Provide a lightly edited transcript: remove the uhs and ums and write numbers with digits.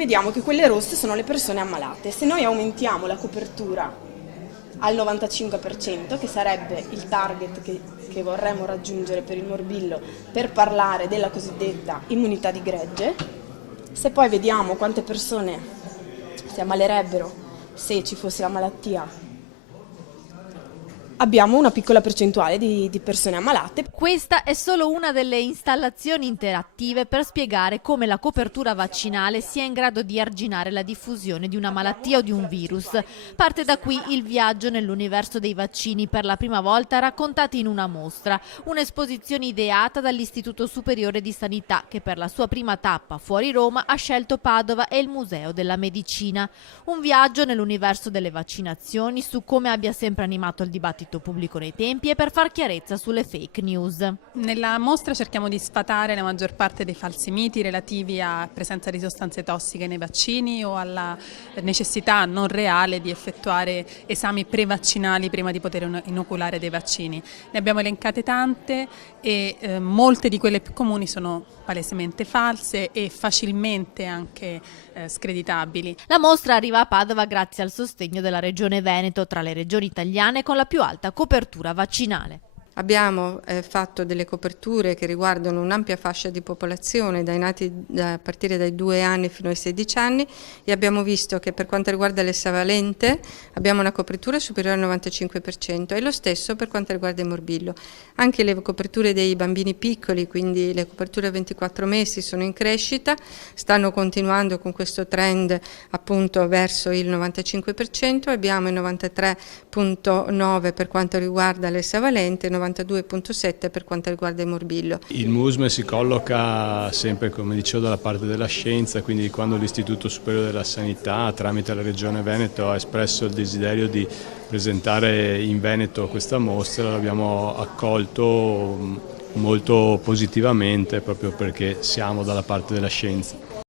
Vediamo che quelle rosse sono le persone ammalate. Se noi aumentiamo la copertura al 95%, che sarebbe il target che vorremmo raggiungere per il morbillo per parlare della cosiddetta immunità di gregge, se poi vediamo quante persone si ammalerebbero se ci fosse la malattia, abbiamo una piccola percentuale di persone ammalate. Questa è solo una delle installazioni interattive per spiegare come la copertura vaccinale sia in grado di arginare la diffusione di una malattia o di un virus. Parte da qui il viaggio nell'universo dei vaccini, per la prima volta raccontati in una mostra, un'esposizione ideata dall'Istituto Superiore di Sanità che per la sua prima tappa fuori Roma ha scelto Padova e il Museo della Medicina. Un viaggio nell'universo delle vaccinazioni, su come abbia sempre animato il dibattito pubblico nei tempi e per far chiarezza sulle fake news. Nella mostra cerchiamo di sfatare la maggior parte dei falsi miti relativi a presenza di sostanze tossiche nei vaccini o alla necessità non reale di effettuare esami prevaccinali prima di poter inoculare dei vaccini. Ne abbiamo elencate tante e molte di quelle più comuni sono palesemente false e facilmente anche screditabili. La mostra arriva a Padova grazie al sostegno della Regione Veneto, tra le regioni italiane con la più alta copertura vaccinale. Abbiamo fatto delle coperture che riguardano un'ampia fascia di popolazione, dai nati a partire dai 2 anni fino ai 16 anni, e abbiamo visto che per quanto riguarda l'esavalente abbiamo una copertura superiore al 95% e lo stesso per quanto riguarda il morbillo. Anche le coperture dei bambini piccoli, quindi le coperture a 24 mesi, sono in crescita, stanno continuando con questo trend appunto verso il 95%, abbiamo il 93,9% per quanto riguarda l'esavalente, 92,7 per quanto riguarda il morbillo. Il MUSME si colloca sempre, come dicevo, dalla parte della scienza, quindi quando l'Istituto Superiore della Sanità tramite la Regione Veneto ha espresso il desiderio di presentare in Veneto questa mostra, l'abbiamo accolto molto positivamente proprio perché siamo dalla parte della scienza.